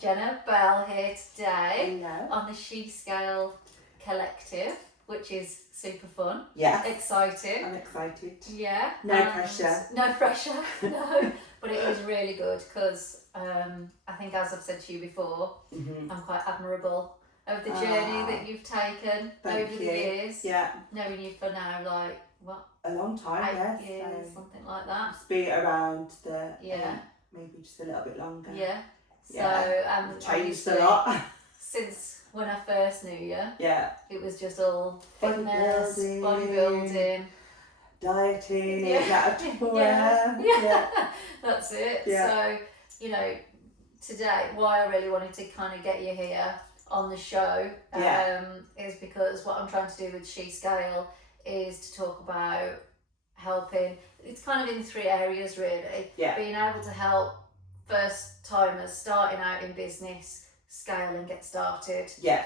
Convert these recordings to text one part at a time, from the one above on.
Genna Bell here today Hello. on the SheScale Collective, which is super fun. Yeah. Exciting. I'm excited. Yeah. No pressure. No pressure, no. But it is really good because I think, as I've said to you before, I'm quite admirable of the journey that you've taken over the years. Yeah. Knowing you for now, like, what? A long time, 8 years, so something like that. must be around the 8, Yeah. maybe just a little bit longer. Yeah. Yeah. So, changed a lot. Since when I first knew you, Yeah. it was just all fitness, bodybuilding, dieting, yeah. That's it. Yeah. So, today, why I really wanted to kind of get you here on the show is because what I'm trying to do with SheScale is to talk about helping. It's kind of in 3 areas really. Yeah. Being able to help first timers starting out in business scale and get started. Yeah.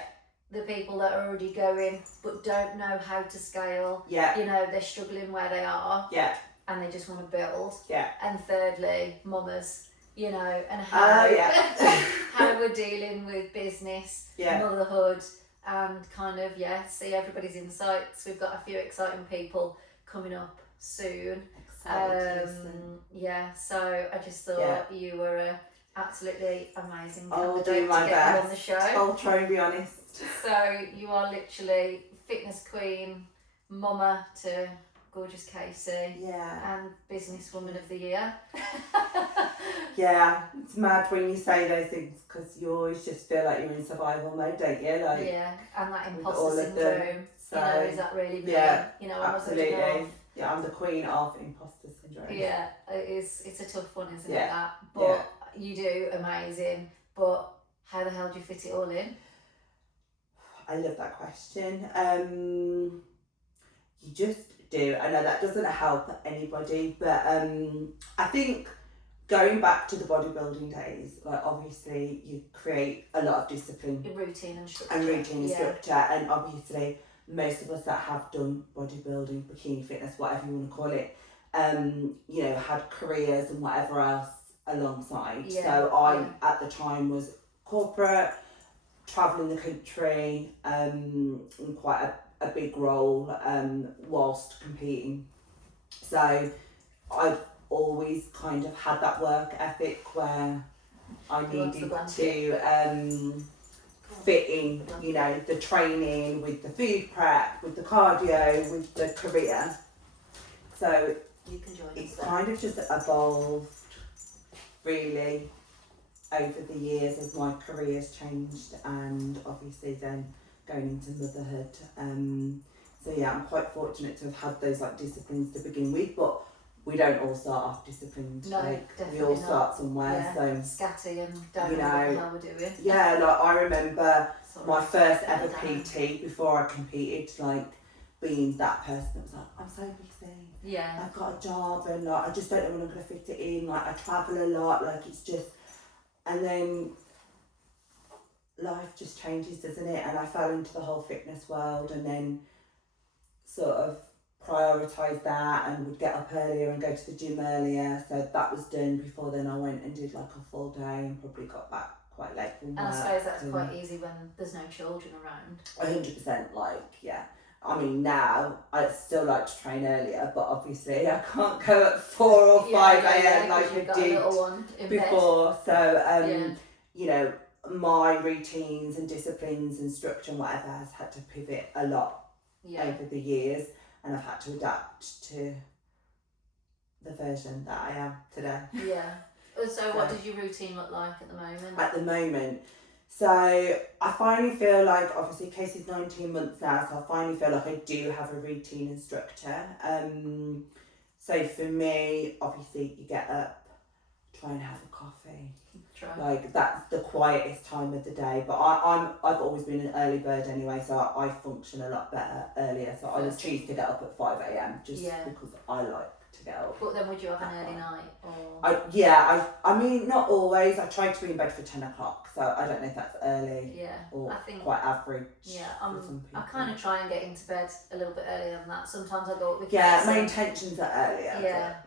The people that are already going but don't know how to scale. Yeah. They're struggling where they are. Yeah. And they just want to build. Yeah. And thirdly, mamas, and how how we're dealing with business, motherhood, and kind of see everybody's insights. We've got a few exciting people coming up soon. So I just thought you were a absolutely amazing I'll candidate do my to get best. you on the show. I'll try and be honest. So you are literally fitness queen, mama to gorgeous Casey, and businesswoman of the year. Yeah, it's mad when you say those things because you always just feel like you're in survival mode, don't you? Like, and that imposter syndrome. So, is that really me? Absolutely. Yeah, I'm the queen of imposter syndrome. Yeah, it's a tough one, isn't it? Yeah. That, but you do amazing. But how the hell do you fit it all in? I love that question. You just do. I know that doesn't help anybody, but I think going back to the bodybuilding days, like obviously you create a lot of discipline, routine and structure, and obviously most of us that have done bodybuilding, bikini fitness, whatever you want to call it, had careers and whatever else alongside. So I at the time was corporate, travelling the country, in quite a big role whilst competing. So I've always kind of had that work ethic where I needed to fit in, the training with the food prep, with the cardio, with the career. So you can join it's kind of just evolved really over the years as my career's changed and obviously then going into motherhood. So I'm quite fortunate to have had those disciplines to begin with, but we don't all start off disciplined. No, we all start somewhere. So scatty and don't know what the hell we're doing. Yeah, I remember my first ever PT before I competed, being that person that was like, I'm so busy. Yeah. I've got a job and I just don't know when I'm gonna fit it in. I travel a lot. It's just, and then life just changes, doesn't it? And I fell into the whole fitness world and then sort of prioritise that and would get up earlier and go to the gym earlier. So that was done before then I went and did a full day and probably got back quite late from work. And I suppose that's quite easy when there's no children around. 100%, I mean, now I still like to train earlier, but obviously I can't go at 4 or 5 a.m. like I did before. So, my routines and disciplines and structure and whatever has had to pivot a lot over the years, and I've had to adapt to the version that I am today. Yeah. So what does your routine look like at the moment? At the moment, so I finally feel like, obviously Casey's 19 months now, so I finally feel like I do have a routine and structure. So for me, obviously you get up, try and have a coffee. That's the quietest time of the day, but I've always been an early bird anyway, so I function a lot better earlier. So I would choose to get up at 5 a.m. just because I like to get up. But then would you have an early night? Or? I mean, not always. I try to be in bed for 10 o'clock, so I don't know if that's early or I think quite average. Yeah, I kind of try and get into bed a little bit earlier than that. Sometimes I go up with my intentions are earlier. Yeah.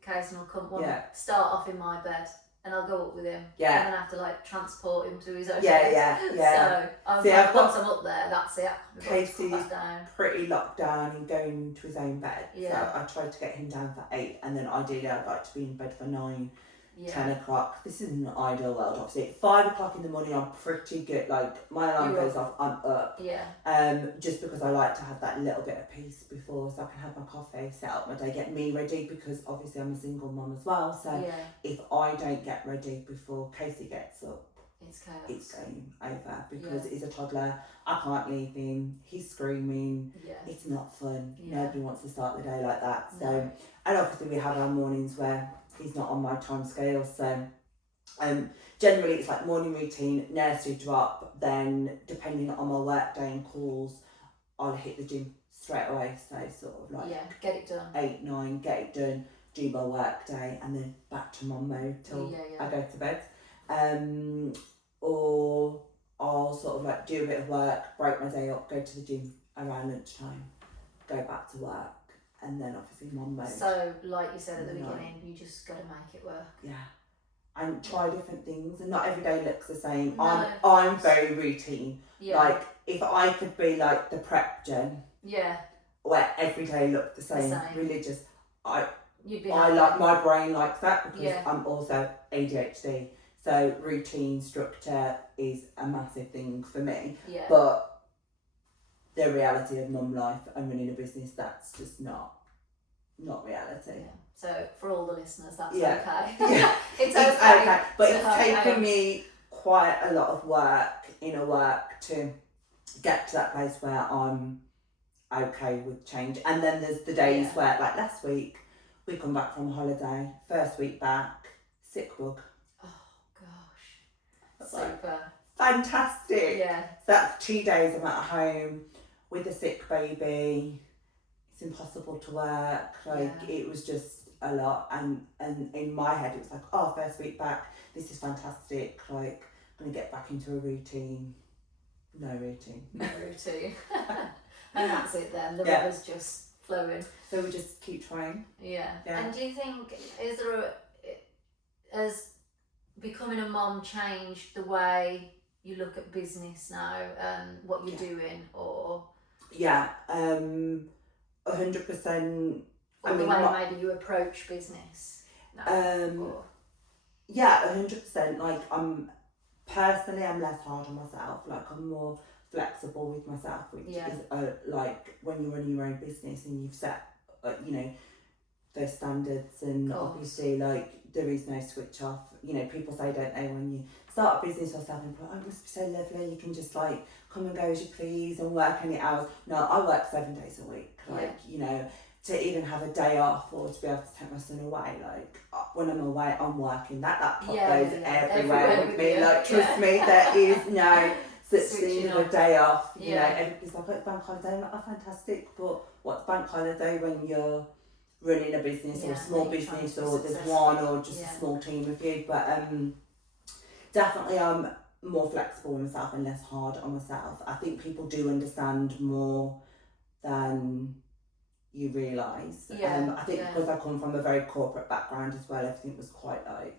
Occasional come start off in my bed. and I'll go up with him. Yeah. And then I have to like transport him to his own Yeah, bed. yeah. So once I'm up there, that's it. Casey's pretty locked down and going to his own bed. Yeah. So I tried to get him down for 8, and then ideally I'd like to be in bed for 9. 10 o'clock. This isn't an ideal world, obviously. At 5 o'clock in the morning, I'm pretty good. Like, my alarm goes off, I'm up. Yeah. Just because I like to have that little bit of peace before, so I can have my coffee, set up my day, get me ready, because obviously I'm a single mum as well. So if I don't get ready before Casey gets up, it's chaos. It's game over, because he's a toddler. I can't leave him. He's screaming. Yeah. It's not fun. Nobody wants to start the day like that. So, no. And obviously we have our mornings where he's not on my time scale. So, generally it's like morning routine, nursery drop. Then depending on my work day and calls, I'll hit the gym straight away. So sort of like get it done. 8, 9, get it done, do my work day, and then back to mum mode till I go to bed. Or I'll sort of like do a bit of work, break my day up, go to the gym around lunchtime, go back to work, and then obviously mum mode. So like you said at the beginning, you just got to make it work. Yeah. And try different things, and not every day looks the same. No, I'm very routine. Yeah. Like if I could be like the prep Jen, where every day looked the same. Religious, You'd be I happy. like, my brain likes that, because I'm also ADHD. So routine, structure is a massive thing for me. Yeah. But the reality of mum life and running a business, that's just not reality. Yeah. So for all the listeners, that's okay. Yeah. It's okay. But it's taken me quite a lot of inner work to get to that place where I'm okay with change. And then there's the days where, like last week, we come back from holiday, first week back, sick bug. Super. Fantastic. Yeah. That's 2 days I'm at home with a sick baby. It's impossible to work. It was just a lot, and in my head it was like, oh, first week back, this is fantastic. Like, I'm gonna get back into a routine. No routine. And that's it then. The river's just flowing. So we just keep trying. Yeah. And do you think has becoming a mom changed the way you look at business now and what you're doing, or 100%. or the way maybe you approach business now? 100%. Like, I'm less hard on myself. Like, I'm more flexible with myself, which is like when you're running your own business and you've set those standards, and obviously like there is no switch off. People say, don't they, when you start a business or self-employed, oh, it must be so lovely, you can just like come and go as you please and work any hours. No, I work 7 days a week. To even have a day off or to be able to take my son away, like when I'm away, I'm working. That laptop goes everywhere with me. Like, trust me, there is no such thing as a day off. Everybody's like, oh, it's bank holiday. I'm like, oh, fantastic. But what's bank holiday when you're running a business or a small business, or there's one or just a small team of you? But definitely I'm more flexible with myself and less hard on myself. I think people do understand more than you realise. I think because I come from a very corporate background as well, everything was quite like,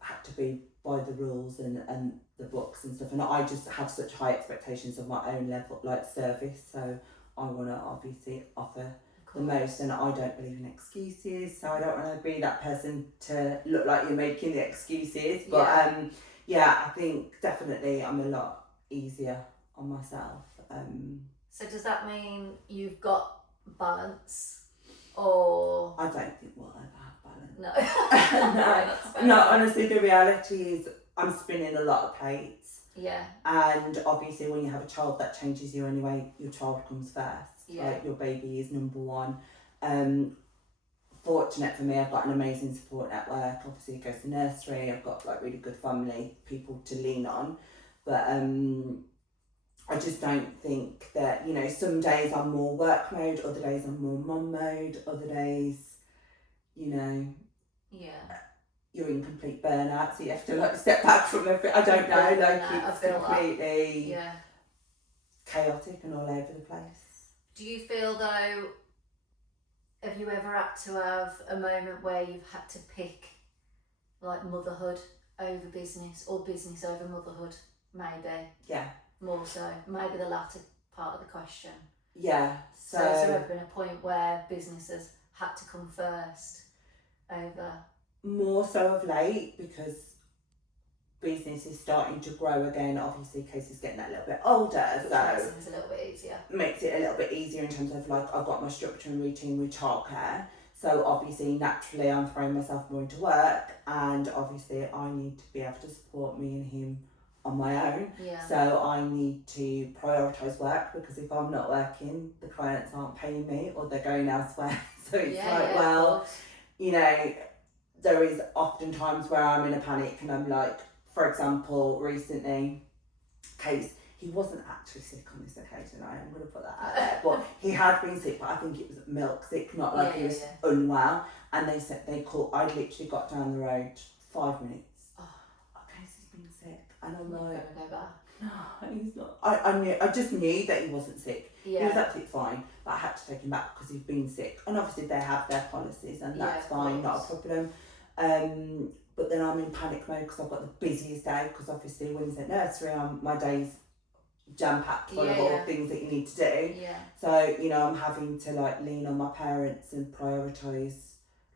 had to be by the rules and the books and stuff, and I just have such high expectations of my own level, like service, so I want to obviously offer the most, and I don't believe in excuses, so I don't want to be that person to look like you're making the excuses, but I think definitely I'm a lot easier on myself. So does that mean you've got balance, or? I don't think we'll ever have balance. No. No, honestly, the reality is I'm spinning a lot of plates. Yeah. And obviously when you have a child, that changes you anyway. Your child comes first. Yeah. Like, your baby is number one. Fortunate for me, I've got an amazing support network. Obviously it goes to nursery. I've got like really good family, people to lean on. But I just don't think that, some days I'm more work mode, other days I'm more mum mode, other days, you're in complete burnout, so you have to like step back from everything. I don't know, like it's completely chaotic and all over the place. Do you feel though, have you ever had to have a moment where you've had to pick like motherhood over business or business over motherhood? Maybe. Yeah. More so. Maybe the latter part of the question. Yeah. So has there ever been a point where business has had to come first over? More so of late, because business is starting to grow again. Obviously, Casey's getting that little bit older, Which so makes things a little bit easier. Makes it a little bit easier in terms of like I've got my structure and routine with childcare. So obviously, naturally, I'm throwing myself more into work, and obviously, I need to be able to support me and him on my own. Yeah. So I need to prioritise work, because if I'm not working, the clients aren't paying me or they're going elsewhere. So it's well, you know, there is often times where I'm in a panic and I'm like, for example, recently, he wasn't actually sick on this occasion, I am going to put that out there, but he had been sick, but I think it was milk sick, not like he was unwell. And they said I literally got down the road 5 minutes. Casey's been sick, and I'm like, go back. No, he's not. I just knew that he wasn't sick. Yeah. He was absolutely fine, but I had to take him back because he'd been sick. And obviously they have their policies, and that's fine, not a problem. But then I'm in panic mode because I've got the busiest day, because obviously when he's at nursery, my day's jam-packed full of all things that you need to do. Yeah. So, you know, I'm having to like lean on my parents and prioritise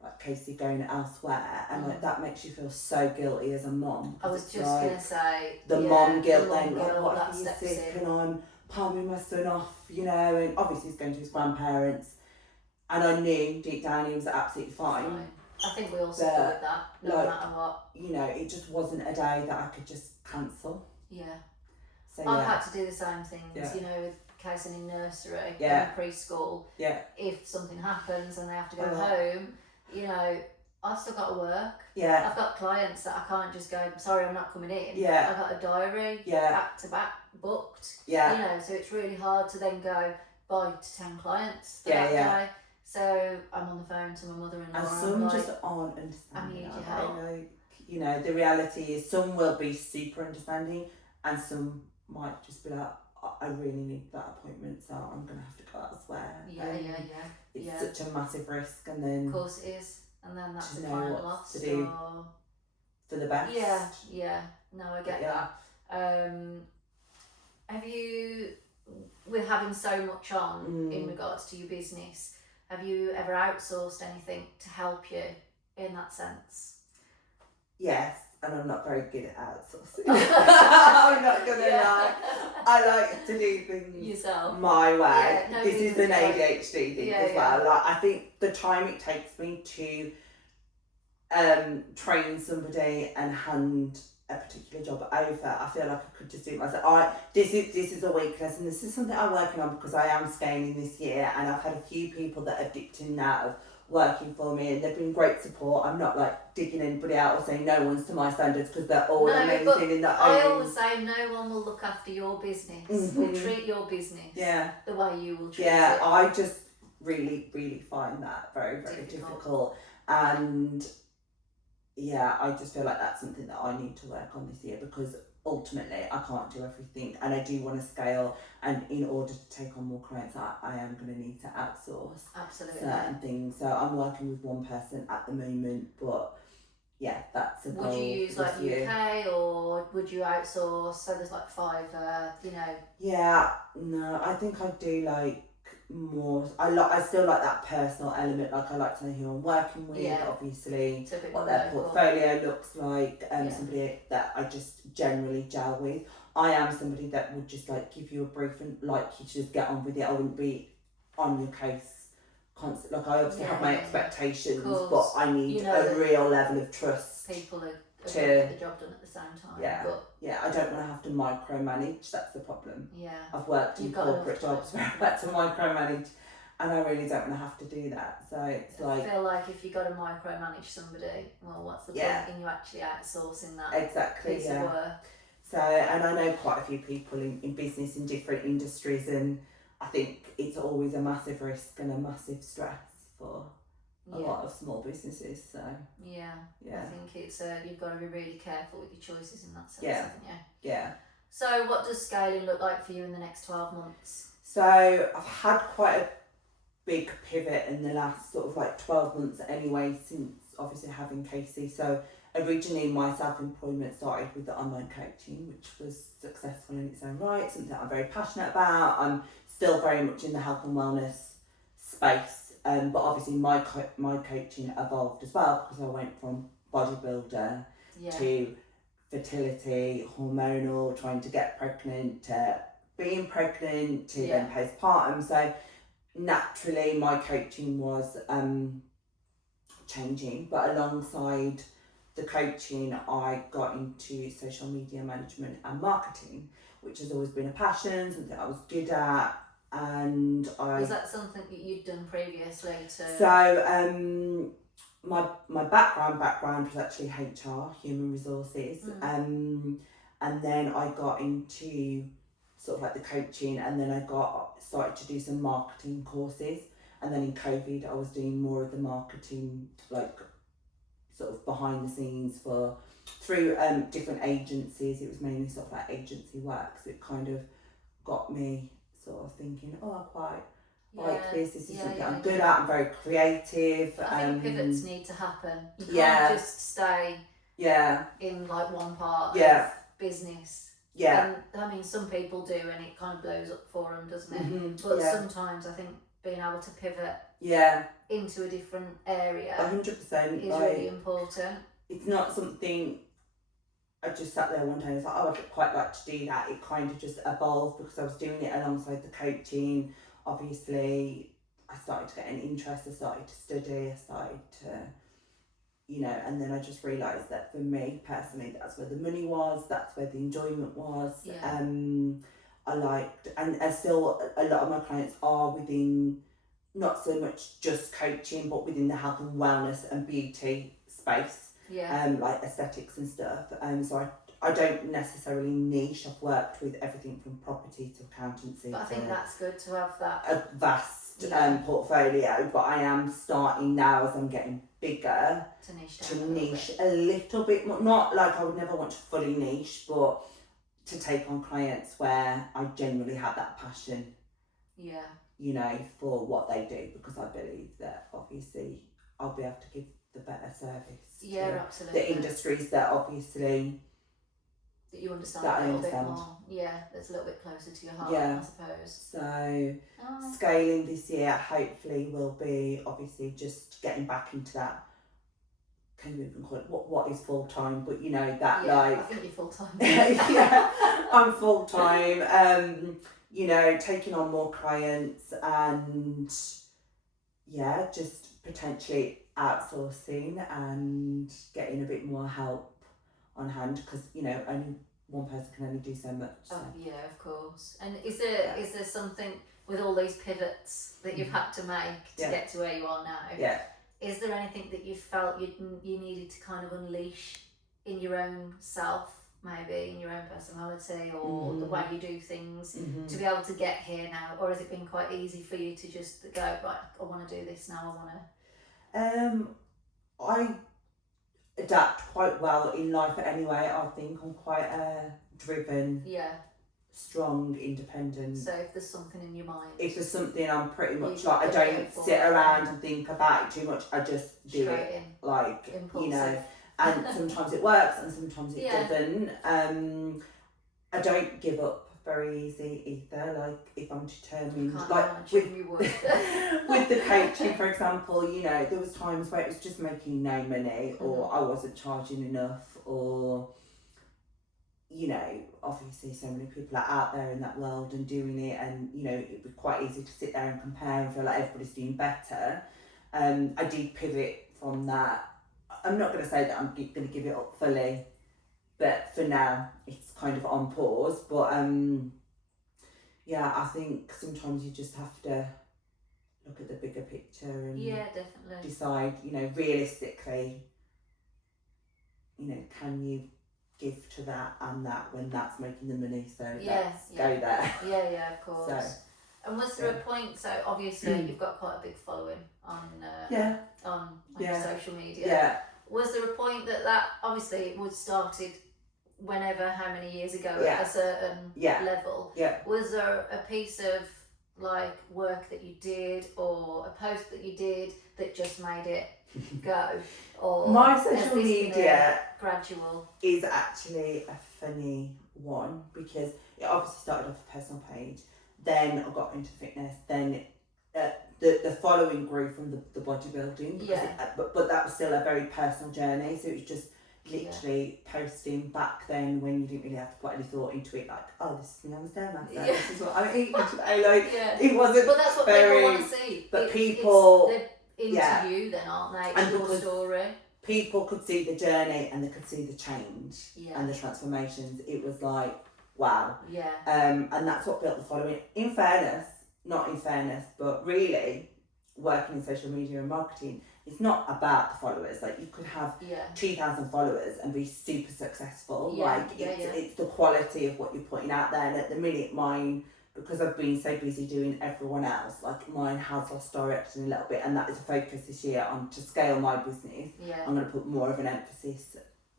like Casey going elsewhere, and like that makes you feel so guilty as a mum. I was just like, gonna say the mom guilt, then like, what if he's sick and I'm palming my son off, you know, and obviously he's going to his grandparents, and I knew deep down he was absolutely fine. I think we all suffer with that, no matter what. You know, it just wasn't a day that I could just cancel. Yeah. So I've had to do the same things, you know, with Casey in nursery, in preschool. Yeah. If something happens and they have to go home, you know, I've still got to work. Yeah. I've got clients that I can't just go, sorry, I'm not coming in. Yeah. I've got a diary, back to back, booked. Yeah. You know, so it's really hard to then go bye to 10 clients for that day. So I'm on the phone to my mother-in-law. And some just aren't understanding. I need your help. Like, you know, the reality is some will be super understanding, and some might just be like, I really need that appointment, so I'm going to have to go elsewhere. It's such a massive risk, and then... Of course it is. And then that's to the know client what lost. to do for the best. Yeah. No, I get that. Have you, with having so much on in regards to your business, have you ever outsourced anything to help you in that sense? Yes, and I'm not very good at outsourcing. I'm not gonna lie. I like to do things yourself my way. This is an ADHD thing as well. Like, I think the time it takes me to train somebody and hand a particular job over, I feel like I could just do it myself. This is a weakness, and this is something I'm working on because I am scaling this year, and I've had a few people that have dipped in now working for me, and they've been great support. I'm not like digging anybody out or saying no one's to my standards, because they're all amazing in their own. I always say no one will look after your business. Will treat your business the way you will treat it. I just really, really find that very, very difficult. And I just feel like that's something that I need to work on this year, because ultimately I can't do everything, and I do want to scale, and in order to take on more clients I am going to need to outsource certain things. So I'm working with one person at the moment, but that's a goal. Would you use like UK, or would you outsource? So there's like Fiverr, you know. No, I think I do like more. I still like that personal element. Like, I like to know who I'm working with, obviously what their portfolio looks like, somebody that I just generally gel with. I am somebody that would just like give you a brief and like you to just get on with it. I wouldn't be on your case constantly. Like, I obviously have my expectations, but I need a real level of trust. People are to get the job done at the same time. I don't want to have to micromanage. That's the problem. I've worked in corporate jobs where I've had to micromanage, and I really don't want to have to do that. So it's I feel like if you got to micromanage somebody, well, what's the point in you actually outsourcing that piece of work? So, and I know quite a few people in business in different industries, and I think it's always a massive risk and a massive stress for a lot of small businesses. So I think it's you've got to be really careful with your choices in that sense, haven't you? So what does scaling look like for you in the next 12 months? So I've had quite big pivot in the last sort of like 12 months anyway, since obviously having Casey. So originally my self-employment started with the online coaching, which was successful in its own right, something I'm very passionate about. I'm still very much in the health and wellness space, but obviously my coaching evolved as well, because I went from bodybuilder to fertility, hormonal, trying to get pregnant, to being pregnant, to then postpartum. So naturally my coaching was changing, but alongside the coaching I got into social media management and marketing, which has always been a passion, something I was good at. And was that something that you'd done previously to... So my background was actually HR, human resources, and then I got into sort of like the coaching, and then I started to do some marketing courses, and then in COVID I was doing more of the marketing, like sort of behind the scenes through different agencies. It was mainly sort of like agency work, so it kind of got me sort of thinking, oh, I quite like this is something I'm good at, I'm very creative. But I think pivots need to happen. You can't just stay in like one part of business. And I mean, some people do, and it kind of blows up for them, doesn't it? But sometimes I think being able to pivot into a different area 100% is really important. It's not something I just sat there one day and was like, oh, I'd quite like to do that. It kind of just evolved because I was doing it alongside the coaching. Obviously, I started to get an interest, I started to study, I started to, and then I just realised that for me personally, that's where the money was, that's where the enjoyment was. I liked, and still a lot of my clients are within, not so much just coaching, but within the health and wellness and beauty space. Like aesthetics and stuff. So I don't necessarily niche. I've worked with everything from property to accountancy. But I think that's good to have that. A vast portfolio, but I am starting now, as I'm getting bigger, to niche a little bit more. Not like I would never want to fully niche, but to take on clients where I genuinely have that passion. For what they do, because I believe that obviously I'll be able to give the better service. Absolutely. The industries that obviously that you understand a little bit more. That's a little bit closer to your heart, I suppose. So scaling this year hopefully will be obviously just getting back into that. Can you even call it what is full time? But that I think you're full time. I'm full time. Taking on more clients and just potentially outsourcing and getting a bit more help on hand, because only one person can only do so much. So. Of course. And is there something with all these pivots that you've had to make to get to where you are now? Is there anything that you felt you needed to kind of unleash in your own self, maybe in your own personality or the way you do things to be able to get here now? Or has it been quite easy for you to just go, right, I want to do this now, I adapt quite well in life anyway. I think I'm quite driven, strong, independent. So if there's something in your mind, if there's something, I'm pretty much like, I don't sit around and think about it too much. I just do it, like impulsive. And sometimes it works and sometimes it doesn't. I don't give up very easy either. Like if I'm determined, like with the coaching, for example, there was times where it was just making no money, or I wasn't charging enough, or obviously so many people are out there in that world and doing it, and it was quite easy to sit there and compare and feel like everybody's doing better. I did pivot from that. I'm not going to say that I'm going to give it up fully, but for now it's kind of on pause. But I think sometimes you just have to look at the bigger picture and definitely decide, realistically, can you give to that and that when that's making the money? So let's go there. Of course. So, and was there a point? So obviously you've got quite a big following on social media. Was there a point that obviously it was started whenever, how many years ago at a certain level? Was there a piece of like work that you did or a post that you did that just made it go? Or my has social this been media a gradual? is actually a funny one, because it obviously started off a personal page, then I got into fitness, then the following grew from the bodybuilding, but that was still a very personal journey, so it was just literally posting back then when you didn't really have to put any thought into it, like, oh, this is me on the Stairmaster, this is what I'm eating today, like, it wasn't. But that's what very, people want to see. But people, they're into you then, aren't they? It's your story. People could see the journey and they could see the change and the transformations. It was like, wow. And that's what built the following. Not in fairness, but really working in social media and marketing, it's not about the followers. Like, you could have 2,000 followers and be super successful. It's the quality of what you're putting out there. And at the minute, mine, because I've been so busy doing everyone else, like, mine has lost direction a little bit, and that is a focus this year on to scale my business. I'm going to put more of an emphasis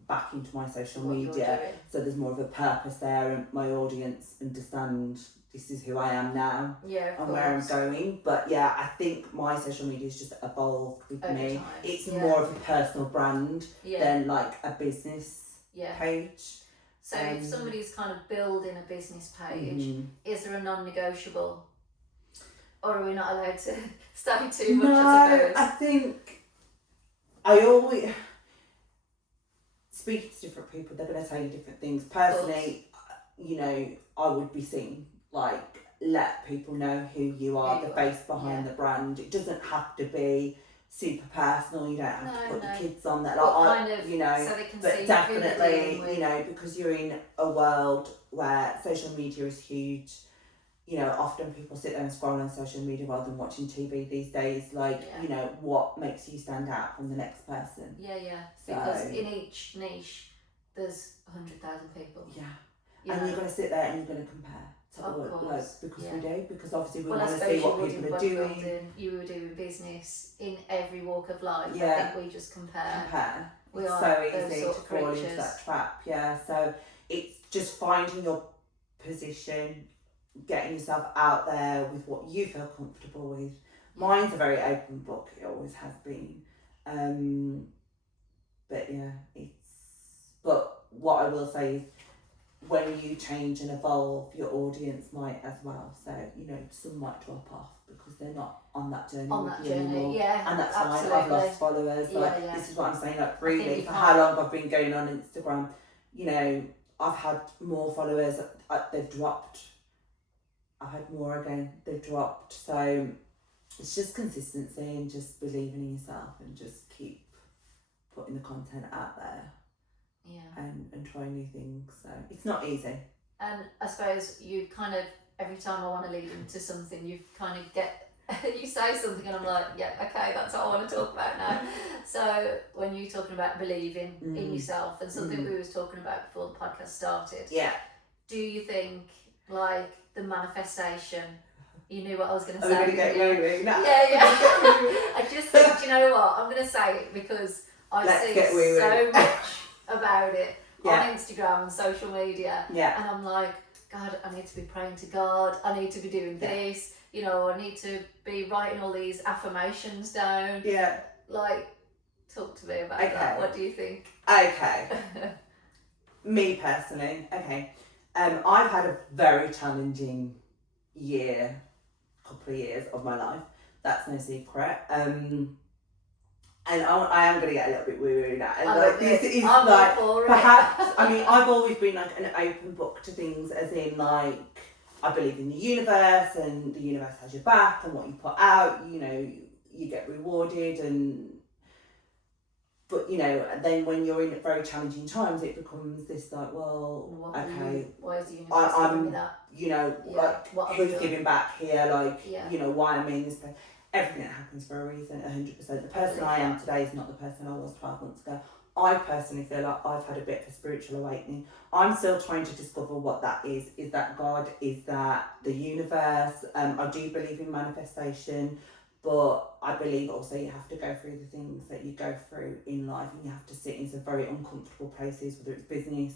back into my social media, so there's more of a purpose there, and my audience understand this is who I am now and where I'm going. But I think my social media has just evolved with over me. Time. It's more of a personal brand than like a business page. So if somebody's kind of building a business page, is there a non-negotiable? Or are we not allowed to study too much, I suppose? I think I always... Speaking to different people, they're going to tell you different things. Personally, I would be seen, like, let people know who you are, the face behind the brand. It doesn't have to be super personal. You don't have to put the kids on there. Like, so they can see definitely, because you're in a world where social media is huge. Often people sit there and scroll on social media rather than watching TV these days. Like, what makes you stand out from the next person? Because in each niche, there's 100,000 people. And you're going to sit there and you're going to compare. Because we do. Because obviously we want to see what people are doing. You were doing business in every walk of life. I think we just compare. We are so easy to fall into that trap. So it's just finding your position, getting yourself out there with what you feel comfortable with. Mine's a very open book, it always has been. But what I will say is, when you change and evolve, your audience might as well. So, some might drop off because they're not on that journey anymore. And that's fine. I've lost followers. This is what I'm saying, like, really, for how long I've been going on Instagram, I've had more followers, they've dropped. I've had more again, they've dropped. So it's just consistency and just believing in yourself and just keep putting the content out there. And trying new things. So it's not easy. And I suppose you kind of, every time I want to lead into something, you kind of get, you say something and I'm like, okay, that's what I want to talk about now. So when you're talking about believing in yourself, and something we was talking about before the podcast started, do you think, like, the manifestation, you knew what I was going to say? I'm going to get moving. No. I just think, do you know what? I'm going to say it because I see so much about it on Instagram and social media, and I'm like, God, I need to be praying to God, I need to be doing this, I need to be writing all these affirmations down. Like, talk to me about that. What do you think? Me personally, I've had a very challenging couple of years of my life, that's no secret. And I am going to get a little bit woo-woo now. This is like, perhaps, I've always been like an open book to things, as in, like, I believe in the universe and the universe has your back, and what you put out, you get rewarded. But then when you're in very challenging times, it becomes this like, well, why is the universe giving me that? Who's giving back here? Like, why am I in this place? Everything that happens for a reason, 100%. The person I am today is not the person I was 12 months ago. I personally feel like I've had a bit of a spiritual awakening. I'm still trying to discover what that is. Is that God? Is that the universe? I do believe in manifestation, but I believe also you have to go through the things that you go through in life, and you have to sit in some very uncomfortable places, whether it's business,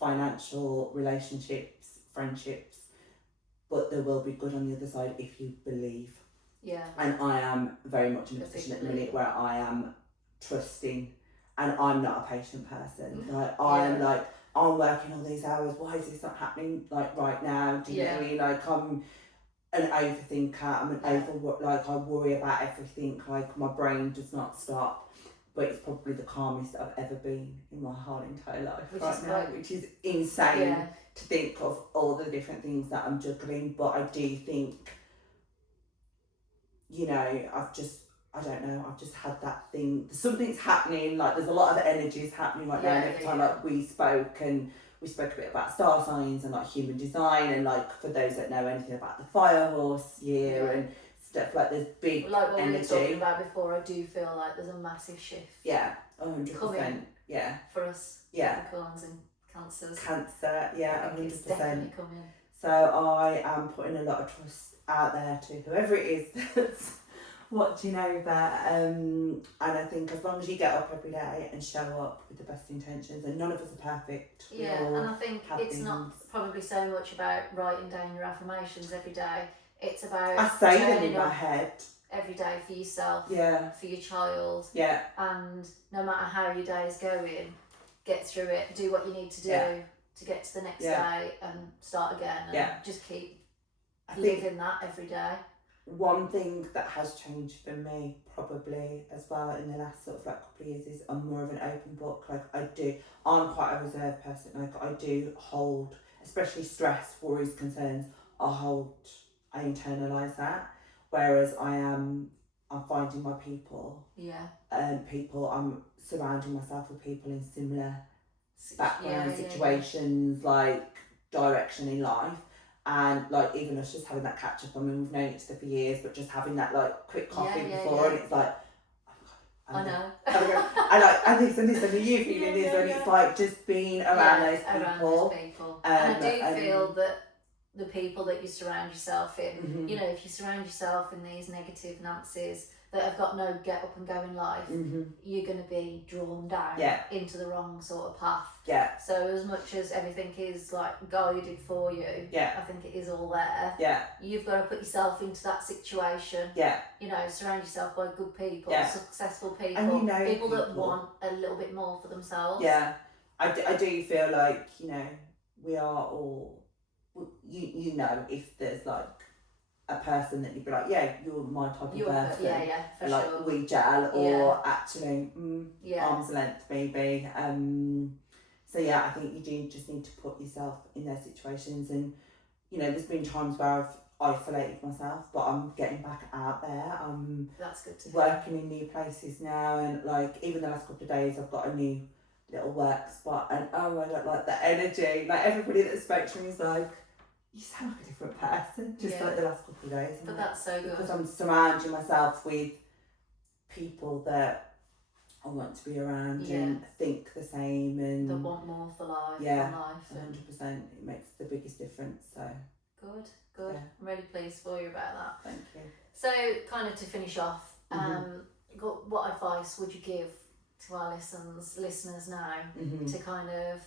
financial, relationships, friendships. but there will be good on the other side if you believe. Yeah. And I am very much in a position at the minute where I am trusting, and I'm not a patient person. Like I am like, I'm working all these hours, why is this not happening like right now? Do you know what I mean? Like I'm an overthinker, I'm an like I worry about everything, like my brain does not stop. But it's probably the calmest I've ever been in my whole entire life which is insane to think of all the different things that I'm juggling. But I do think, you know, I've just had that thing. Something's happening, like there's a lot of energies happening right now. And every time like we spoke a bit about star signs and like human design, and like for those that know anything about the fire horse year and stuff, like there's big like what energy. we were talking about before, I do feel like there's a massive shift. 100%. For us. Capricorns and Cancers. Cancer, 100%. It's definitely coming. So I am putting a lot of trust out there to whoever it is that's watching over. And I think as long as you get up every day and show up with the best intentions, and none of us are perfect. And I think it's not probably so much about writing down your affirmations every day. It's about I say them in my head every day for yourself, for your child, and no matter how your day is going, get through it, do what you need to do to get to the next day and start again, and just keep living that every day. One thing that has changed for me probably as well in the last sort of like couple of years is I'm more of an open book. Like I'm quite a reserved person. Like I do hold, especially stress, worries, concerns, I internalise that. Whereas I'm finding my people. I'm surrounding myself with people in similar background situations, like direction in life. And like even us just having that catch up, I mean we've known each other for years, but just having that like quick coffee before and it's like, oh my God, I know. And this and you feeling this, and it's like just being around those people. And I do feel that the people that you surround yourself in, you know, if you surround yourself in these negative Nancy's that have got no get up and go in life, you're going to be drawn down into the wrong sort of path. So as much as everything is like guided for you, I think it is all there. You've got to put yourself into that situation. You know, surround yourself by good people, successful people, and you know, people that want a little bit more for themselves. I do feel like, you know, we are all, you know, if there's like a person that you'd be like, you're my type of person, for like sure. we gel, or actually arm's length maybe. So I think you do just need to put yourself in their situations. And you know, there's been times where I've isolated myself, but I'm getting back out there. That's good to working in new places now, and like even the last couple of days I've got a new little work spot, and oh my God, like the energy, like everybody that spoke to me is like, you sound like a different person, just like the last couple of days. But that's so good. Because I'm surrounding myself with people that I want to be around and think the same, and that want more for life. 100%. It makes the biggest difference. So good. I'm really pleased for you about that. Thank you. So kind of to finish off, what advice would you give to our listeners now to kind of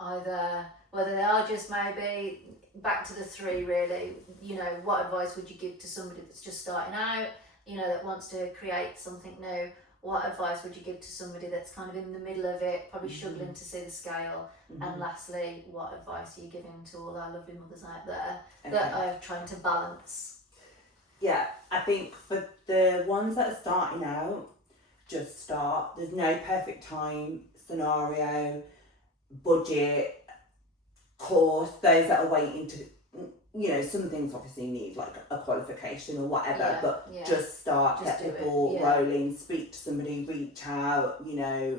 either, whether they are just maybe back to the three really, you know, what advice would you give to somebody that's just starting out, you know, that wants to create something new? What advice would you give to somebody that's kind of in the middle of it, probably struggling to see the scale? And lastly, what advice are you giving to all our lovely mothers out there that are trying to balance? I think for the ones that are starting out, just start. There's no perfect time, scenario, budget, course. Those that are waiting to, you know, some things obviously need like a qualification or whatever, but just start, just get the ball rolling, speak to somebody, reach out, you know,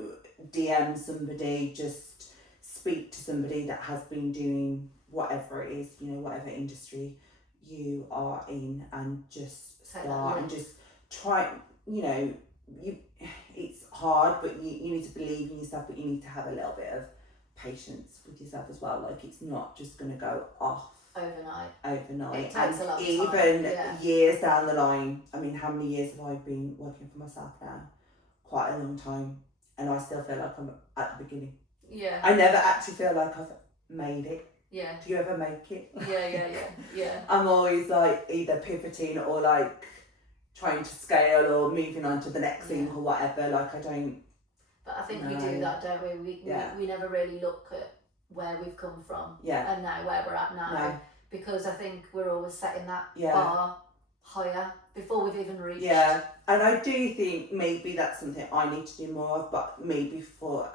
DM somebody, just speak to somebody that has been doing whatever it is, you know, whatever industry you are in, and just start and just try, you know, it's hard, but you need to believe in yourself, but you need to have a little bit of patience with yourself as well. Like it's not just going to go off overnight. It takes a lot of time. Even years down the line, I mean, how many years have I been working for myself now? Quite a long time, and I still feel like I'm at the beginning. I never actually feel like I've made it. Yeah. Do you ever make it? Yeah. I'm always like either pivoting or like trying to scale or moving on to the next thing or whatever. Like I don't. But I think we do that, don't we? We never really look at where we've come from and now where we're at now, because I think we're always setting that bar higher before we've even reached. Yeah, and I do think maybe that's something I need to do more of, but maybe for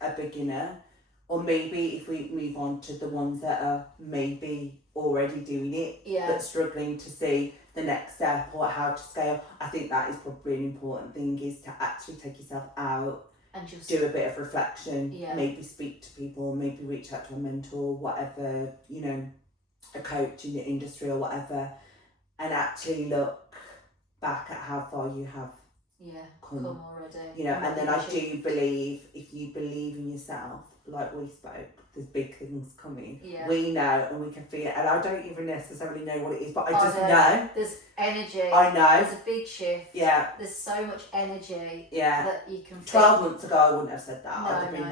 a beginner, or maybe if we move on to the ones that are maybe already doing it, but struggling to see the next step or how to scale. I think that is probably an important thing, is to actually take yourself out and just do a bit of reflection, maybe speak to people, maybe reach out to a mentor, whatever, you know, a coach in the industry or whatever, and actually look back at how far you have come already. You know, and then I do believe, if you believe in yourself, like we spoke, there's big things coming. We know and we can feel it, and I don't even necessarily know what it is, but I just know. There's energy. I know. There's a big shift. Yeah. There's so much energy that you can feel. 12 months ago I wouldn't have said that. I'd have been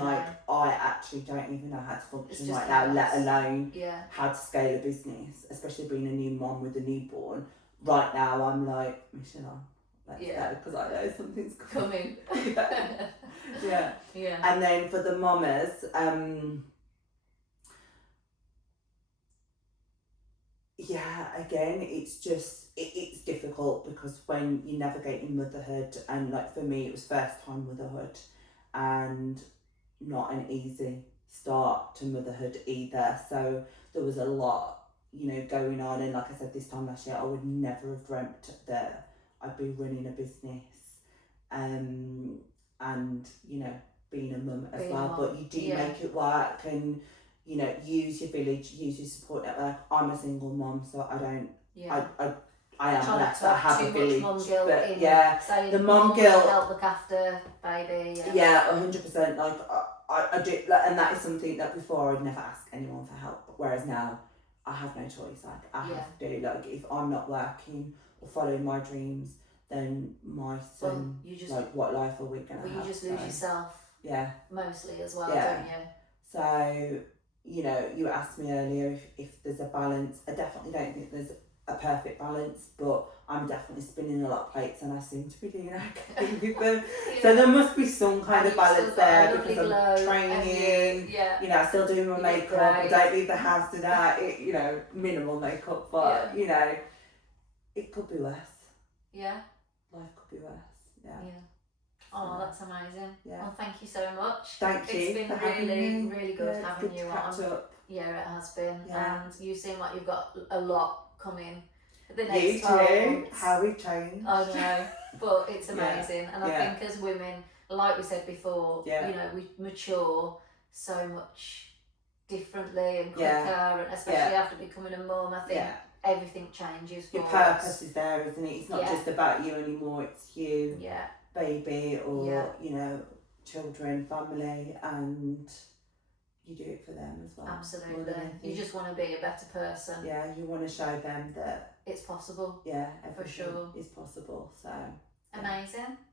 I actually don't even know how to function right now, let alone how to scale a business, especially being a new mom with a newborn. Right now I'm like, Michelle, let's go, because I know something's coming. Yeah. And then for the mamas, again, it's just, it's difficult because when you're navigating motherhood, and like for me, it was first time motherhood and not an easy start to motherhood either. So there was a lot, you know, going on. And like I said, this time last year, I would never have dreamt that I'd be running a business, and, you know, being a mum as well. But you do make it work, and, you know, use your village, use your support network. I'm a single mum, so I don't, I am blessed. I have a village, but the mum guilt, help look after baby. 100%. Like I do, and that is something that before I'd never ask anyone for help, whereas now I have no choice. Like I have to. Like if I'm not working or following my dreams, then my son, like what life are we gonna have? You just lose yourself. Mostly as well, don't you? So, you know, you asked me earlier if there's a balance. I definitely don't think there's a perfect balance, but I'm definitely spinning a lot of plates, and I seem to be doing okay with them. So there must be some kind of balance there, because I'm training, you know, still doing my makeup. I don't leave the house to that, you know, minimal makeup, but you know, it could be worse. Life could be worse. Oh, that's amazing. Well, thank you so much. Thank you. It's been really good having you on. Yeah, it has been. And you seem like you've got a lot coming the next 12 months. How we change. I know, but it's amazing. And I think as women, like we said before, you know, we mature so much differently and quicker, and especially after becoming a mum, I think everything changes for your purpose is there, isn't it? It's not just about you anymore, it's you, baby, or you know, children, family, and you do it for them as well. Absolutely. You just want to be a better person. You want to show them that it's possible. Everything for sure is possible. So amazing.